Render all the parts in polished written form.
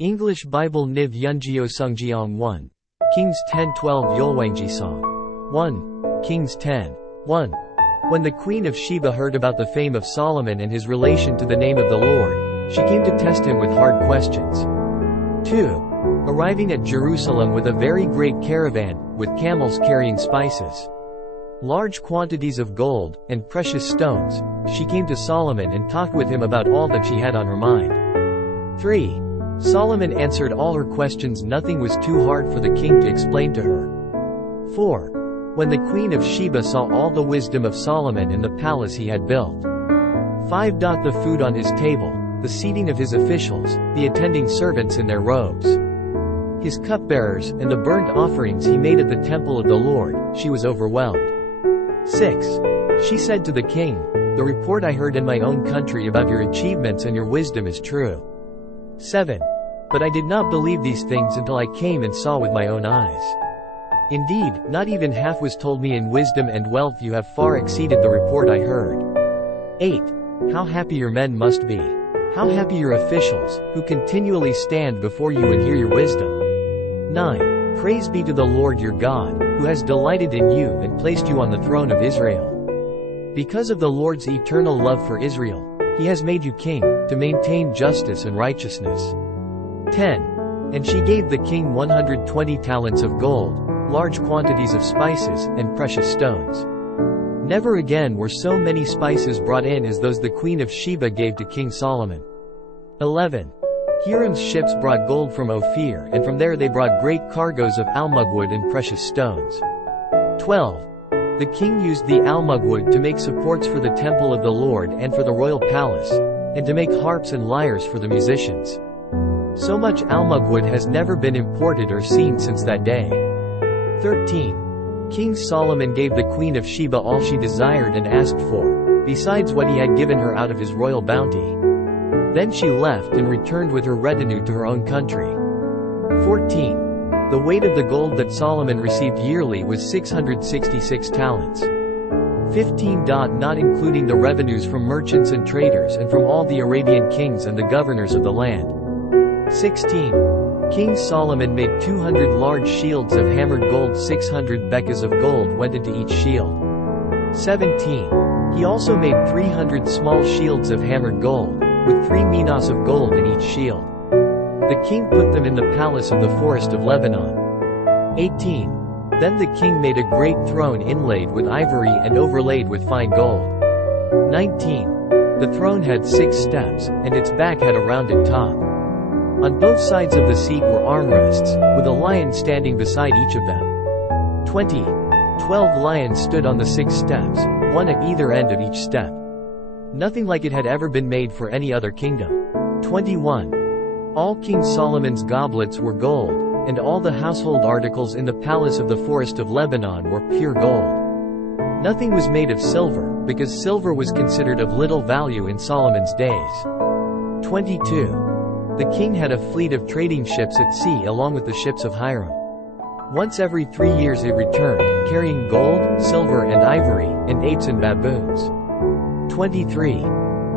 English Bible NIV 영어성경 1. Kings 10:12 열왕기상 1. Kings 10:1. When the queen of Sheba heard about the fame of Solomon and his relation to the name of the Lord, she came to test him with hard questions. 2. Arriving at Jerusalem with a very great caravan, with camels carrying spices, large quantities of gold, and precious stones, she came to Solomon and talked with him about all that she had on her mind. 3. Solomon answered all her questions. Nothing was too hard for the king to explain to her. 4. When the queen of Sheba saw all the wisdom of Solomon and the palace he had built. 5. The food on his table, the seating of his officials, the attending servants in their robes, his cupbearers, and the burnt offerings he made at the temple of the Lord, she was overwhelmed. 6. She said to the king, "The report I heard in my own country about your achievements and your wisdom is true." 7. But I did not believe these things until I came and saw with my own eyes. Indeed, not even half was told me. In wisdom and wealth you have far exceeded the report I heard. 8. How happy your men must be. How happy your officials, who continually stand before you and hear your wisdom. 9. Praise be to the Lord your God, who has delighted in you and placed you on the throne of Israel. Because of the Lord's eternal love for Israel, he has made you king, to maintain justice and righteousness. 10. And she gave the king 120 talents of gold, large quantities of spices, and precious stones. Never again were so many spices brought in as those the queen of Sheba gave to King Solomon. 11. Hiram's ships brought gold from Ophir, and from there they brought great cargoes of almugwood and precious stones. 12. The king used the almugwood to make supports for the temple of the Lord and for the royal palace, and to make harps and lyres for the musicians. So much almugwood has never been imported or seen since that day. 13. King Solomon gave the queen of Sheba all she desired and asked for, besides what he had given her out of his royal bounty. Then she left and returned with her retinue to her own country. 14. The weight of the gold that Solomon received yearly was 666 talents. 15. Not including the revenues from merchants and traders and from all the Arabian kings and the governors of the land. 16. King Solomon made 200 large shields of hammered gold. 600 bekas of gold went into each shield. 17. He also made 300 small shields of hammered gold, with 3 minas of gold in each shield. The king put them in the palace of the forest of Lebanon. 18. Then the king made a great throne inlaid with ivory and overlaid with fine gold. 19. The throne had 6 steps, and its back had a rounded top. On both sides of the seat were armrests, with a lion standing beside each of them. 20. 12 lions stood on the 6 steps, one at either end of each step. Nothing like it had ever been made for any other kingdom. 21. All King Solomon's goblets were gold, and all the household articles in the palace of the forest of Lebanon were pure gold. Nothing was made of silver, because silver was considered of little value in Solomon's days. 22. The king had a fleet of trading ships at sea along with the ships of Hiram. Once every 3 years it returned, carrying gold, silver and ivory, and apes and baboons. 23.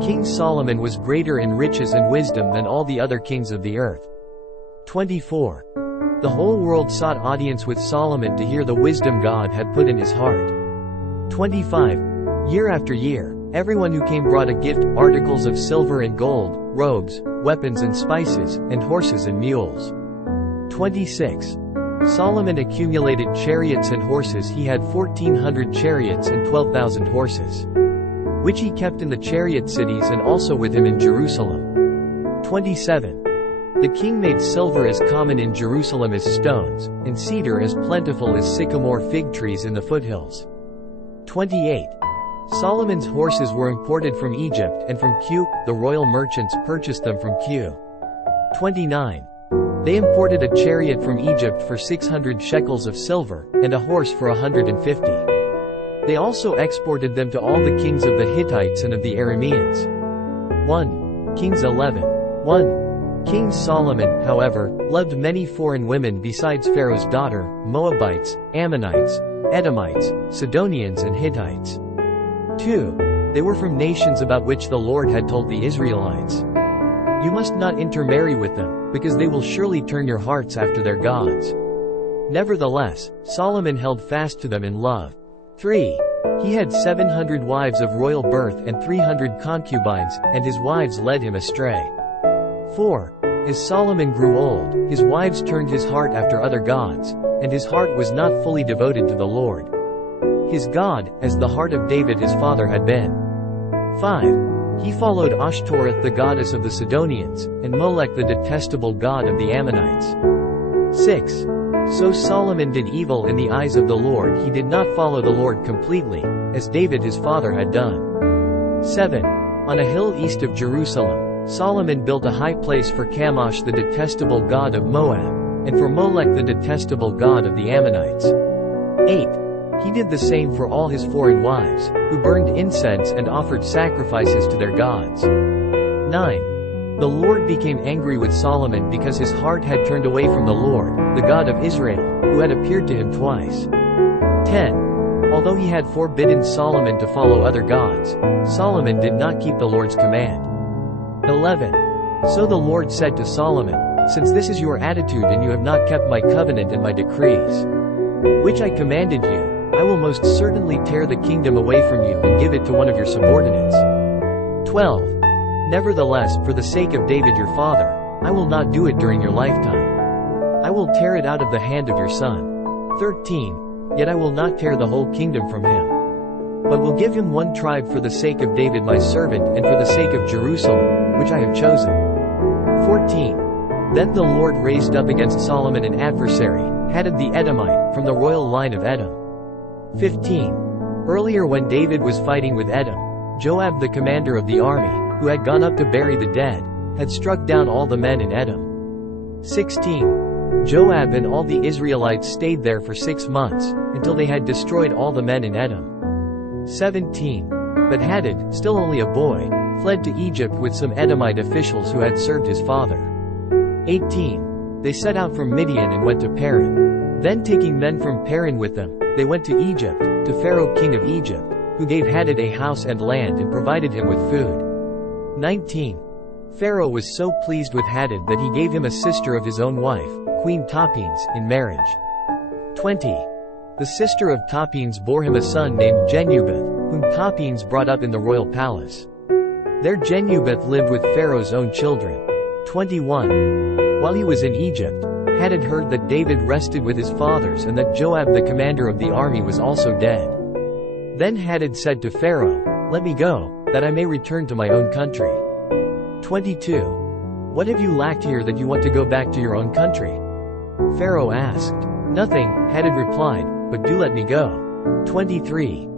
King Solomon was greater in riches and wisdom than all the other kings of the earth. 24. The whole world sought audience with Solomon to hear the wisdom God had put in his heart. 25. Year after year, everyone who came brought a gift, articles of silver and gold, robes, weapons and spices, and horses and mules. 26. Solomon accumulated chariots and horses. He had 1,400 chariots and 12,000 horses, which he kept in the chariot cities and also with him in Jerusalem. 27. The king made silver as common in Jerusalem as stones, and cedar as plentiful as sycamore fig trees in the foothills. 28. Solomon's horses were imported from Egypt and from Cu. The royal merchants purchased them from Cu. 29. They imported a chariot from Egypt for 600 shekels of silver, and a horse for 150. They also exported them to all the kings of the Hittites and of the Arameans. 1. Kings 11. 1. King Solomon, however, loved many foreign women besides Pharaoh's daughter, Moabites, Ammonites, Edomites, Sidonians and Hittites. 2. They were from nations about which the Lord had told the Israelites. You must not intermarry with them, because they will surely turn your hearts after their gods. Nevertheless, Solomon held fast to them in love. 3. He had 700 wives of royal birth and 300 concubines, and his wives led him astray. 4. As Solomon grew old, his wives turned his heart after other gods, and his heart was not fully devoted to the Lord, his God, as the heart of David his father had been. 5. He followed Ashtoreth the goddess of the Sidonians, and Molech the detestable god of the Ammonites. 6. So Solomon did evil in the eyes of the Lord. He did not follow the Lord completely, as David his father had done. 7. On a hill east of Jerusalem, Solomon built a high place for Chemosh the detestable god of Moab, and for Molech the detestable god of the Ammonites. 8. He did the same for all his foreign wives, who burned incense and offered sacrifices to their gods. 9. The Lord became angry with Solomon because his heart had turned away from the Lord, the God of Israel, who had appeared to him twice. 10. Although he had forbidden Solomon to follow other gods, Solomon did not keep the Lord's command. 11. So the Lord said to Solomon, "Since this is your attitude and you have not kept my covenant and my decrees, which I commanded you, I will most certainly tear the kingdom away from you and give it to one of your subordinates." 12. Nevertheless, for the sake of David your father, I will not do it during your lifetime. I will tear it out of the hand of your son. 13. Yet I will not tear the whole kingdom from him, but will give him one tribe for the sake of David my servant and for the sake of Jerusalem, which I have chosen. 14. Then the Lord raised up against Solomon an adversary, Hadad the Edomite, from the royal line of Edom. 15. Earlier when David was fighting with Edom, Joab the commander of the army, who had gone up to bury the dead, had struck down all the men in Edom. 16. Joab and all the Israelites stayed there for 6 months, until they had destroyed all the men in Edom. 17. But Hadad, still only a boy, fled to Egypt with some Edomite officials who had served his father. 18. They set out from Midian and went to Paran. Then taking men from Paran with them, they went to Egypt, to Pharaoh king of Egypt, who gave Hadad a house and land and provided him with food. 19. Pharaoh was so pleased with Hadad that he gave him a sister of his own wife, Queen Tapenes, in marriage. 20. The sister of Tapenes bore him a son named Genubath, whom Tapenes brought up in the royal palace. There Genubath lived with Pharaoh's own children. 21. While he was in Egypt, Hadad heard that David rested with his fathers and that Joab the commander of the army was also dead. Then Hadad said to Pharaoh, "Let me go, that I may return to my own country." 22. What have you lacked here that you want to go back to your own country? Pharaoh asked. Nothing, Hadad replied, but do let me go. 23.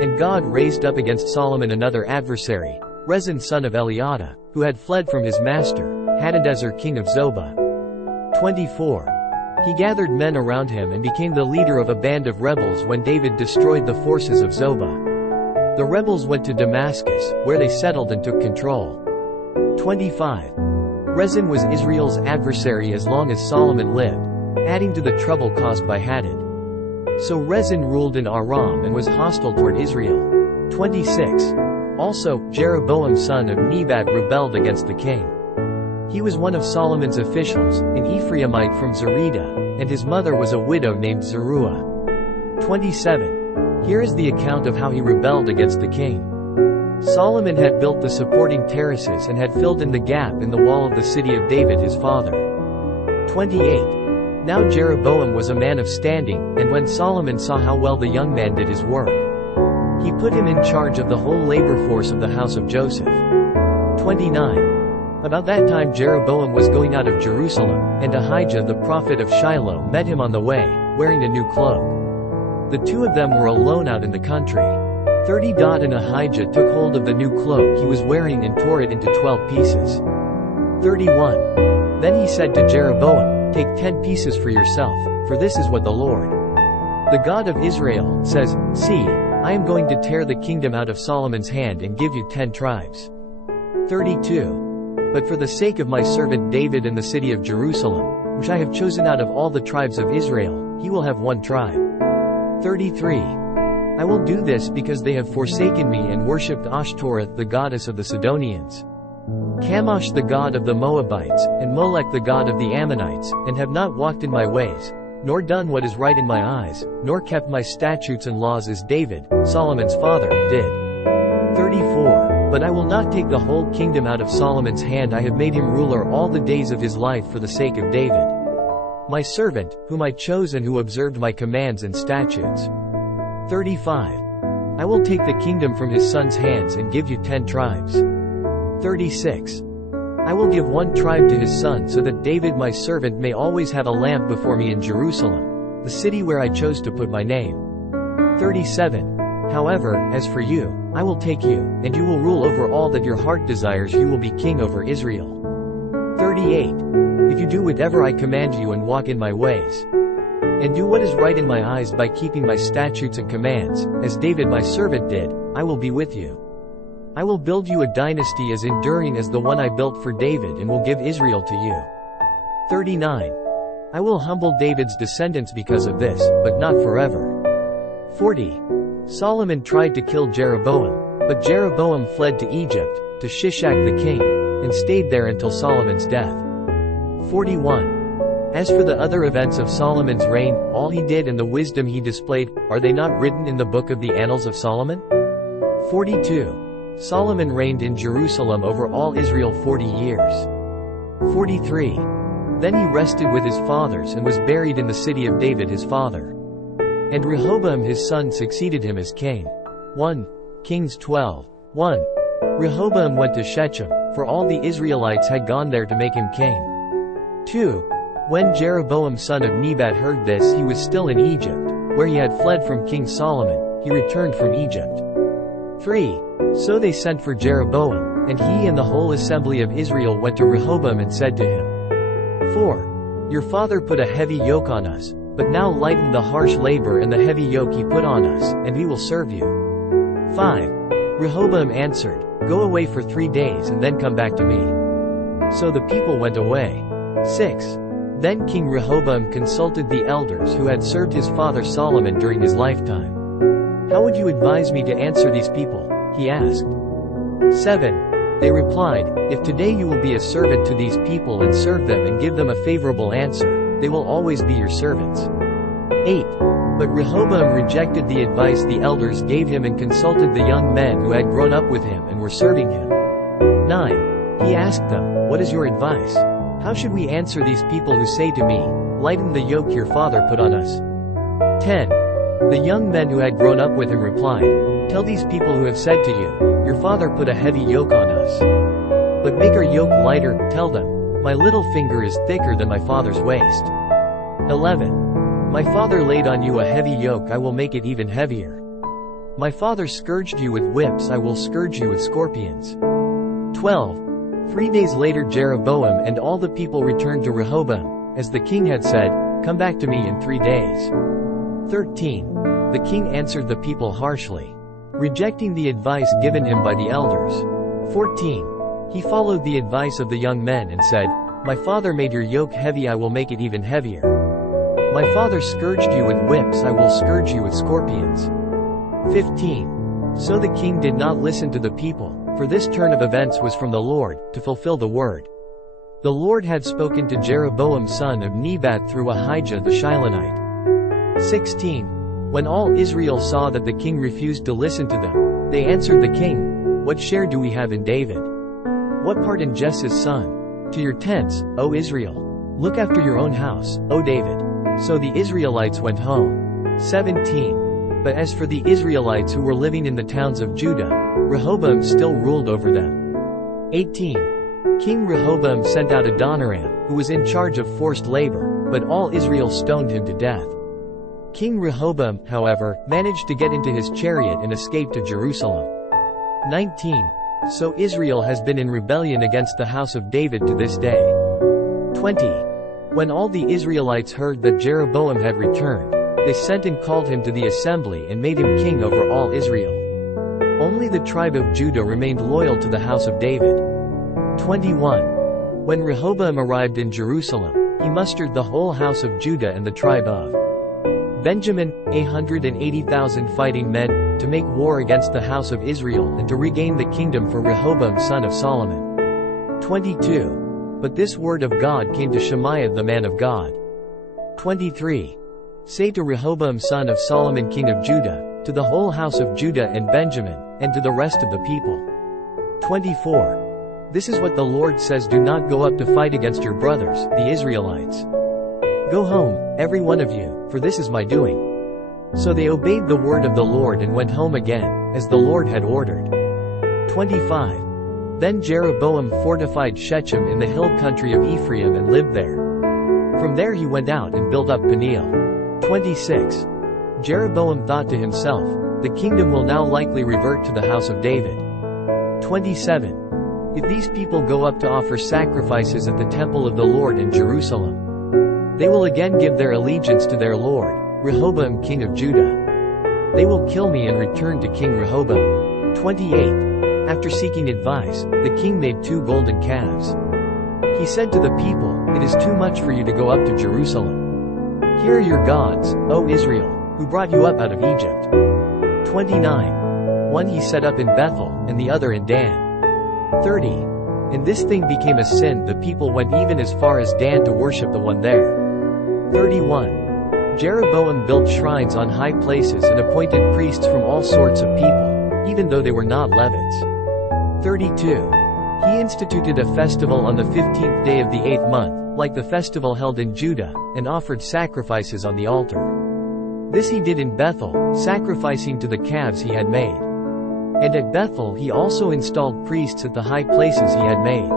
And God raised up against Solomon another adversary, Rezin son of Eliada, who had fled from his master, Hadadezer king of Zobah. 24. He gathered men around him and became the leader of a band of rebels when David destroyed the forces of Zobah. The rebels went to Damascus, where they settled and took control. 25. Rezin was Israel's adversary as long as Solomon lived, adding to the trouble caused by Hadad. So Rezin ruled in Aram and was hostile toward Israel. 26. Also, Jeroboam son of Nebat rebelled against the king. He was one of Solomon's officials, an Ephraimite from Zerida, and his mother was a widow named Zeruiah. 27. Here is the account of how he rebelled against the king. Solomon had built the supporting terraces and had filled in the gap in the wall of the city of David his father. 28. Now Jeroboam was a man of standing, and when Solomon saw how well the young man did his work, he put him in charge of the whole labor force of the house of Joseph. 29. About that time Jeroboam was going out of Jerusalem, and Ahijah the prophet of Shiloh met him on the way, wearing a new cloak. The two of them were alone out in the country. 30. And Ahijah took hold of the new cloak he was wearing and tore it into 12 pieces. 31. Then he said to Jeroboam, "Take 10 pieces for yourself, for this is what the Lord, the God of Israel, says, See, I am going to tear the kingdom out of Solomon's hand and give you 10 tribes. 32. But for the sake of my servant David and the city of Jerusalem, which I have chosen out of all the tribes of Israel, he will have 1 tribe. 33. I will do this because they have forsaken me and worshipped Ashtoreth the goddess of the Sidonians. Chemosh the god of the Moabites, and Molech the god of the Ammonites, and have not walked in my ways, nor done what is right in my eyes, nor kept my statutes and laws as David, Solomon's father, did. 34. But I will not take the whole kingdom out of Solomon's hand. I have made him ruler all the days of his life for the sake of David, my servant, whom I chose and who observed my commands and statutes. 35. I will take the kingdom from his son's hands and give you 10 tribes. 36. I will give 1 tribe to his son so that David my servant may always have a lamp before me in Jerusalem, the city where I chose to put my name. 37. However, as for you, I will take you, and you will rule over all that your heart desires. You will be king over Israel. 38. If you do whatever I command you and walk in my ways, and do what is right in my eyes by keeping my statutes and commands, as David my servant did, I will be with you. I will build you a dynasty as enduring as the one I built for David and will give Israel to you. 39. I will humble David's descendants because of this, but not forever. 40. Solomon tried to kill Jeroboam, but Jeroboam fled to Egypt, to Shishak the king, and stayed there until Solomon's death. 41. As for the other events of Solomon's reign, all he did and the wisdom he displayed, are they not written in the book of the Annals of Solomon? 42. Solomon reigned in Jerusalem over all Israel 40 years. 43. Then he rested with his fathers and was buried in the city of David his father. And Rehoboam his son succeeded him as king. 1 Kings 12. 1. Rehoboam went to Shechem, for all the Israelites had gone there to make him king. 2. When Jeroboam son of Nebat heard this, he was still in Egypt, where he had fled from King Solomon. He returned from Egypt. 3. So they sent for Jeroboam, and he and the whole assembly of Israel went to Rehoboam and said to him, 4. Your father put a heavy yoke on us, but now lighten the harsh labor and the heavy yoke he put on us, and we will serve you. 5. Rehoboam answered, Go away for 3 days and then come back to me. So the people went away. 6. Then King Rehoboam consulted the elders who had served his father Solomon during his lifetime. How would you advise me to answer these people? He asked. 7. They replied, If today you will be a servant to these people and serve them and give them a favorable answer, they will always be your servants. 8. But Rehoboam rejected the advice the elders gave him and consulted the young men who had grown up with him and were serving him. 9. He asked them, What is your advice? How should we answer these people who say to me, Lighten the yoke your father put on us? 10. The young men who had grown up with him replied, Tell these people who have said to you, Your father put a heavy yoke on us. But make our yoke lighter. Tell them, My little finger is thicker than my father's waist. 11. My father laid on you a heavy yoke, I will make it even heavier. My father scourged you with whips, I will scourge you with scorpions. 12. 3 days later Jeroboam and all the people returned to Rehoboam, as the king had said, Come back to me in 3 days. 13. The king answered the people harshly, rejecting the advice given him by the elders. 14. He followed the advice of the young men and said, My father made your yoke heavy, I will make it even heavier. My father scourged you with whips, I will scourge you with scorpions. 15. So the king did not listen to the people, for this turn of events was from the Lord, to fulfill the word. The Lord had spoken to Jeroboam son of Nebat through Ahijah the Shilonite. 16. When all Israel saw that the king refused to listen to them, they answered the king, What share do we have in David? What part in Jesse's son? To your tents, O Israel. Look after your own house, O David. So the Israelites went home. 17. But as for the Israelites who were living in the towns of Judah, Rehoboam still ruled over them. 18. King Rehoboam sent out Adoniram, who was in charge of forced labor, but all Israel stoned him to death. King Rehoboam, however, managed to get into his chariot and escape to Jerusalem. 19. So Israel has been in rebellion against the house of David to this day. 20. When all the Israelites heard that Jeroboam had returned, they sent and called him to the assembly and made him king over all Israel. Only the tribe of Judah remained loyal to the house of David. 21. When Rehoboam arrived in Jerusalem, he mustered the whole house of Judah and the tribe of Benjamin, 180,000 fighting men, to make war against the house of Israel and to regain the kingdom for Rehoboam son of Solomon. 22. But this word of God came to Shemaiah the man of God. 23. Say to Rehoboam son of Solomon king of Judah, to the whole house of Judah and Benjamin, and to the rest of the people. 24. This is what the Lord says: do not go up to fight against your brothers, the Israelites. Go home, every one of you, for this is my doing. So they obeyed the word of the Lord and went home again, as the Lord had ordered. 25. Then Jeroboam fortified Shechem in the hill country of Ephraim and lived there. From there he went out and built up Peniel. 26. Jeroboam thought to himself, the kingdom will now likely revert to the house of David. 27. If these people go up to offer sacrifices at the temple of the Lord in Jerusalem, they will again give their allegiance to their Lord, Rehoboam king of Judah. They will kill me and return to King Rehoboam. 28. After seeking advice, the king made 2 golden calves. He said to the people, it is too much for you to go up to Jerusalem. Here are your gods, O Israel, who brought you up out of Egypt. 29. One he set up in Bethel, and the other in Dan. 30. And this thing became a sin. The people went even as far as Dan to worship the one there. 31. Jeroboam built shrines on high places and appointed priests from all sorts of people, even though they were not Levites. 32. He instituted a festival on the 15th day of the 8th month, like the festival held in Judah, and offered sacrifices on the altar. This he did in Bethel, sacrificing to the calves he had made. And at Bethel he also installed priests at the high places he had made.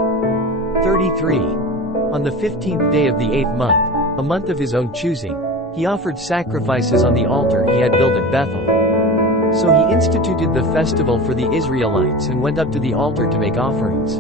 33. On the 15th day of the 8th month, a month of his own choosing, he offered sacrifices on the altar he had built at Bethel. So he instituted the festival for the Israelites and went up to the altar to make offerings.